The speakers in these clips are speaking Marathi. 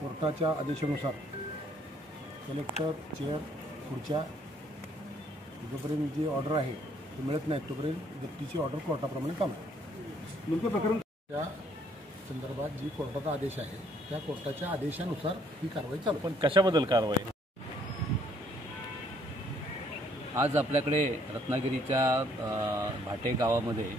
कोर्टाच्या आदेशानुसार कलेक्टर चेअर खुर्च्या जोपर्यंत जी ऑर्डर आहे ती मिळत नाही तोपर्यंत जप्तीची ऑर्डर कोर्टाप्रमाणे काम आहे। नेमकं प्रकरण त्या संदर्भात जी कोर्टाचा आदेश आहे त्या कोर्टाच्या आदेशानुसार ही कारवाई चालू। पण कशाबद्दल कारवाई? आज आपल्याकडे रत्नागिरीच्या भाटे गावामध्ये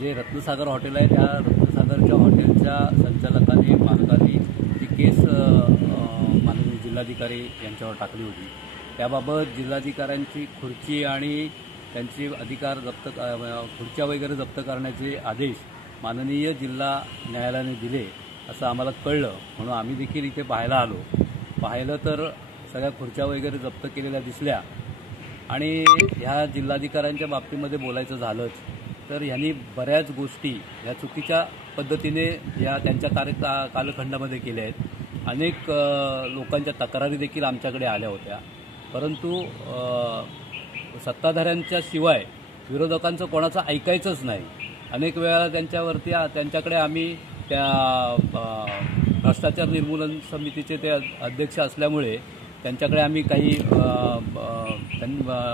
जे रत्नसागर हॉटेल आहे त्या रत्नसागरच्या हॉटेलच्या संचालकाने मालकाने जी केस माननीय जिल्हाधिकारी यांच्यावर टाकली होती त्याबाबत जिल्हाधिकाऱ्यांची खुर्ची आणि त्यांचे अधिकार जप्त खुर्च्या वगैरे जप्त करण्याचे आदेश माननीय जिल्हा न्यायालयाने दिले असं आम्हाला कळलं, म्हणून आम्ही देखील इथे पाहिलं तर सगळ्या खुर्च्या वगैरे जप्त केलेल्या दिसल्या। आणि ह्या जिल्हाधिकाऱ्यांच्या बाबतीमध्ये बोलायचं झालंच तर ह्यांनी बऱ्याच गोष्टी ह्या चुकीच्या पद्धतीने या त्यांच्या कालखंडामध्ये केल्या आहेत। अनेक लोकांच्या तक्रारी देखील आमच्याकडे आल्या होत्या, परंतु सत्ताधाऱ्यांच्या शिवाय विरोधकांचं कोणाचं ऐकायचंच नाही। अनेक वेळा त्यांच्याकडे आम्ही त्या भ्रष्टाचार निर्मूलन समितीचे ते अध्यक्ष असल्यामुळे त्यांच्याकडे आम्ही काही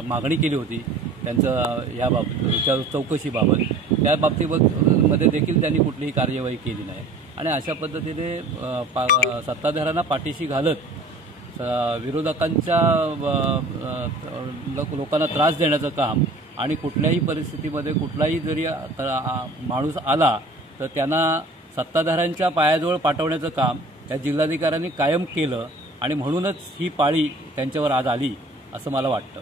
मागणी केली होती त्यांचं याबाबत चौकशीबाबत, त्या बाबतीमध्ये देखील त्यांनी कुठलीही कार्यवाही केली नाही। आणि अशा पद्धतीने सत्ताधाऱ्यांना पाठीशी घालत विरोधकांच्या लोकांना त्रास देण्याचं काम आणि कुठल्याही परिस्थितीमध्ये कुठलाही जरी माणूस आला तर त्यांना सत्ताधाऱ्यांच्या पायाजवळ पाठवण्याचं काम या जिल्हाधिकाऱ्यांनी कायम केलं आणि म्हणूनच ही पाळी त्यांच्यावर आज आली असं मला वाटतं।